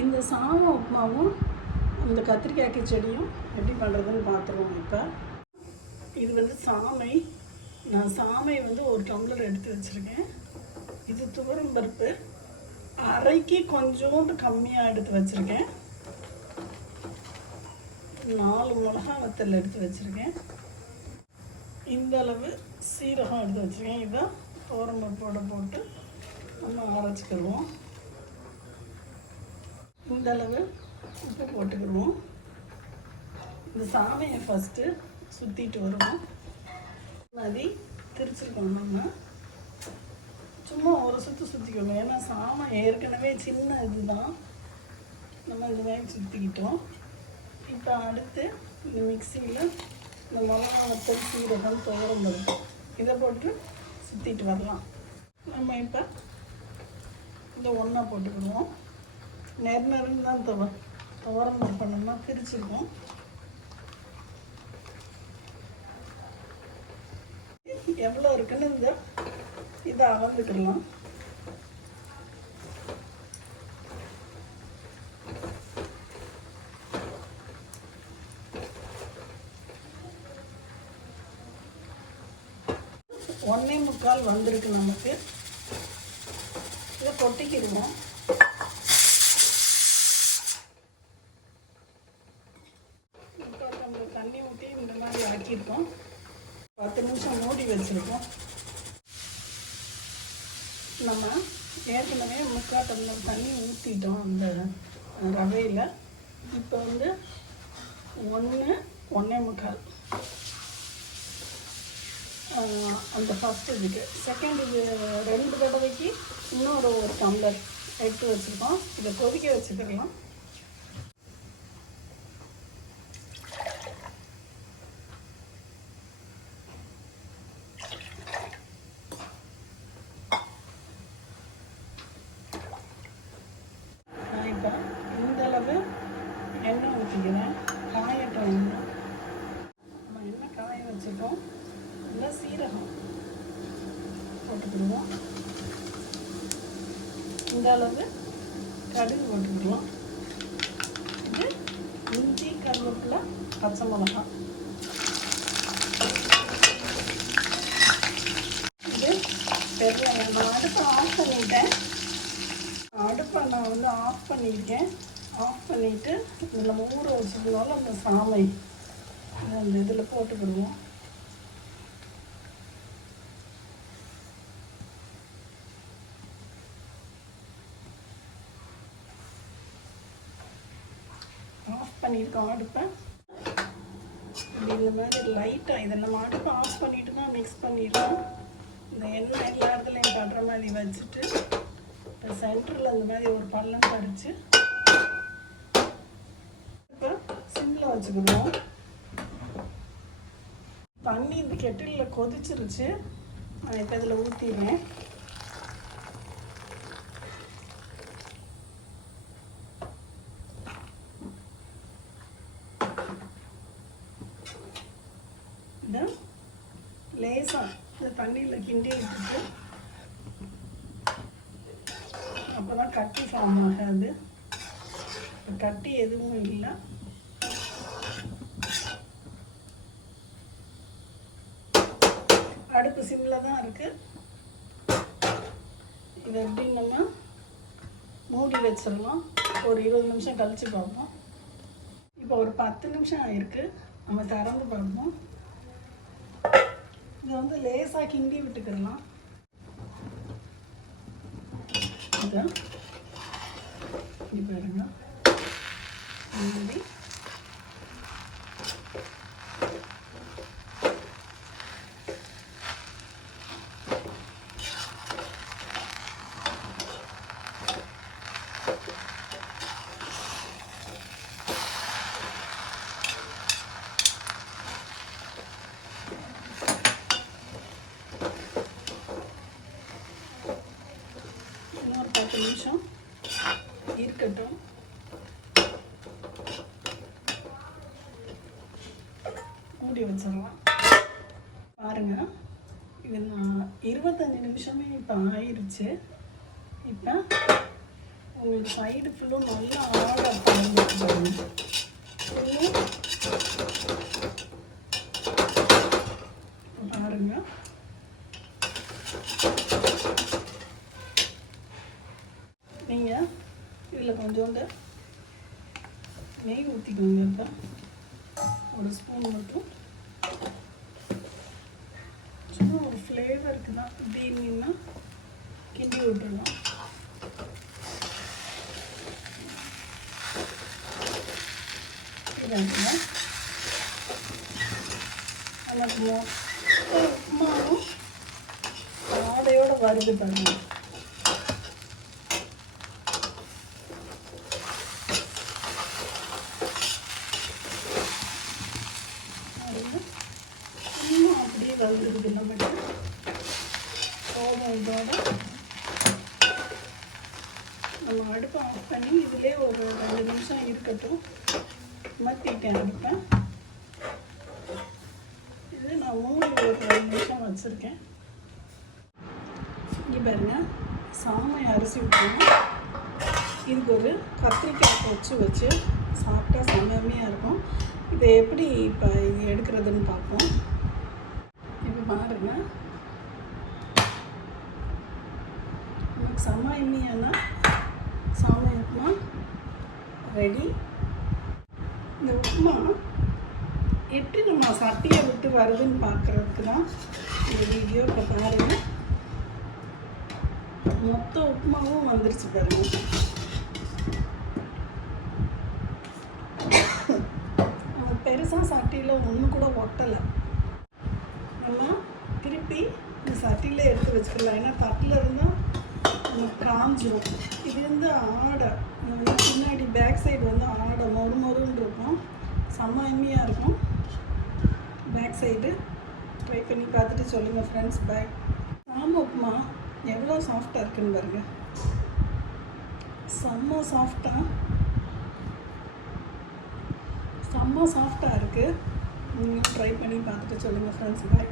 இந்த சாம உப்புமாவும் இந்த கத்திரிக்காய் கிச்சடியும் எப்படி பண்ணுறதுன்னு பார்த்துருவோம். இப்போ இது வந்து சாமை. நான் சாமை வந்து ஒரு டம்ளர் எடுத்து வச்சுருக்கேன். இது துவரம் பருப்பு அரைக்கு கொஞ்சோண்டு கம்மியாக எடுத்து வச்சுருக்கேன். 4 மிளகா வத்தல் எடுத்து வச்சுருக்கேன். இந்த அளவு சீரகம் எடுத்து வச்சுருக்கேன். இதை துவரம் பருப்போடு போட்டு நம்ம அரைச்சிக்கிடுவோம். இந்த அளவு உப்பு போட்டுக்கிடுவோம். இந்த சாமையை ஃபஸ்ட்டு சுற்றிட்டு வருவோம். நதி திரிச்சிருக்கோம். நம்ம சும்மா ஒரு சுற்றிக்கணும். ஏன்னா சாமை ஏற்கனவே சின்ன இதுதான். நம்ம இந்த மாதிரி சுற்றிக்கிட்டோம். இப்போ அடுத்து இந்த மிக்சியில் இந்த மிளகா வத்தல் சீரகம் துவரம் பருப்பு இதை போட்டு சுற்றிட்டு வரலாம். நம்ம இப்போ இந்த ஒன்றா போட்டுக்கிடுவோம். நேர்னு தான் துவரம் பருப்பு பண்ணோம்னா பிரிச்சுருக்கோம். எவ்வளோ இருக்குன்னு இதை அளந்துக்கிடலாம். ஒன்றே முக்கால் வந்திருக்கு நமக்கு. இதை கொட்டிக்கிடுவோம். இப்போ நம்ம தண்ணி ஊற்றி இந்த மாதிரி ஆக்கியிருக்கோம். 10 நிமிஷம் மூடி வச்சுருக்கோம். நம்ம ஏற்கனவே 3/4 டம்ளர் தண்ணி ஊற்றிட்டோம் அந்த ரவையில். இப்போ வந்து 1-1.25 அந்த ஃபஸ்ட்டு இதுக்கு. செகண்ட் இது 2 தடவைக்கு இன்னொரு 1 டம்ளர் எடுத்து வச்சுருக்கோம். இதை கொதிக்க வச்சுக்கலாம். இப்போ இந்த அளவு எண்ணெய் ஊற்றிக்கிறேன். காயட்டும் எண்ணெய். நம்ம எண்ணெய் காய வச்சுட்டோம். இல்லை சீரகம் போட்டுக்கிடுவோம். இந்த அளவு கடுகு போட்டுக்கிடுவோம். இது இஞ்சி, கருவேப்பிலை, பச்சை மிளகாய். இது பெருங்காயம். நான் அடுப்பை ஆஃப் பண்ணிட்டேன். நான் வந்து ஆஃப் பண்ணியிருக்கேன். ஆஃப் பண்ணிவிட்டு இதில் நம்ம ஊற வச்சுருந்தாலும் அந்த சாமை அந்த இதில் போட்டுக்கிடுவோம். ஆஃப் பண்ணியிருக்கோம் அடுப்பை. இப்படி இந்த மாதிரி லைட்டாக இதை நம்ம அடுப்பை ஆஃப் பண்ணிவிட்டு தான் மிக்ஸ் பண்ணிடுவோம். இந்த எண்ணெய் எல்லா இடத்துலையும் படுற மாதிரி வச்சுட்டு இப்போ சென்டரில் இந்த மாதிரி ஒரு பள்ளம் பறித்து இப்போ சிம்மில் வச்சுக்கிடுவோம். தண்ணி இந்த கெட்டிலில் கொதிச்சிருச்சு. நான் இப்போ இதில் ஊற்றிடுறேன். இதை லேசாக இந்த தண்ணியில் கிண்டி விட்டுட்டு அப்போ தான் கட்டி ஃபார்ம் ஆகாது. கட்டி எதுவும் இல்லை. அடுப்பு சிம்மில் தான் இருக்குது. இதை எப்படி நம்ம மூடி வச்சிடலாம். ஒரு 20 நிமிஷம் கழித்து பார்ப்போம். இப்போ ஒரு 10 நிமிஷம் ஆகிருக்கு. நம்ம திறந்து பார்ப்போம். இதை வந்து லேசாக கிண்டி விட்டுக்கிடலாம். இதை இப்படி பாருங்க. இன்னொரு 10 நிமிஷம் இருக்கட்டும். மூடி வச்சிடலாம். பாருங்கள், இது நான் 25 நிமிஷமே இப்போ ஆயிடுச்சு. இப்போ உங்களுக்கு சைடு ஃபுல்லும் நல்லா பாருங்க, நீங்கள் இதில் கொஞ்சோண்டு நெய் ஊற்றிக்கோங்க. இப்போ ஒரு ஸ்பூன் மட்டும், சும்மா ஒரு ஃப்ளேவருக்கு தான். இப்படின்னா கிண்டி விட்டுருலாம். இதாச்சுன்னா நமக்கு உப்புமாவும் ஆடையோடு வருது பாருங்க. இன்னும் அப்படியே வந்துடுது நமக்கு. கோபம் இதோட நம்ம அடுப்பை ஆஃப் பண்ணி இதிலே ஒரு 2 நிமிஷம் இருக்கட்டும். மாற்றிட்டேன் அடுப்பை. இது நான் மூடி ஒரு 2 நிமிஷம் வச்சுருக்கேன். இங்கே பாருங்கள், சாமை அரிசி விட்டுருவோம். இதுக்கு ஒரு கத்திரிக்காய் வச்சு சாப்பிட்டா செம்மையாக இருக்கும். இதை எப்படி இப்போ இது எடுக்கிறதுன்னு பார்ப்போம். இப்போ பாருங்கள், நமக்கு செம்மையான சாமை உப்புமா ரெடி. இந்த உப்புமா எப்படி நம்ம சட்டியை விட்டு வருதுன்னு பார்க்குறதுக்கு தான் இந்த வீடியோ. இப்போ பாருங்கள், மொத்த உப்புமாவும் வந்துருச்சு பாருங்கள். பெருசாக சட்டியில் ஒன்று கூட ஒட்டலை. நம்ம திருப்பி இந்த சட்டியில் எடுத்து வச்சுக்கலாம். ஏன்னா தட்டில் இருந்தால் நம்ம காஞ்சிடும். இது வந்து ஆடை, பின்னாடி பேக் சைடு வந்து ஆடை மொறுன்னு இருக்கும். செம்மையாக இருக்கும் பேக் சைடு. ட்ரை பண்ணி பார்த்துட்டு சொல்லுங்கள் ஃப்ரெண்ட்ஸ். பாய். சாமை உப்புமா எவ்வளோ சாஃப்டாக இருக்குன்னு பாருங்க. செம்ம சாஃப்டாக இருக்குது. நீங்களும் ட்ரை பண்ணி பார்த்துட்டு சொல்லுங்கள் ஃப்ரெண்ட்ஸ். பாய்.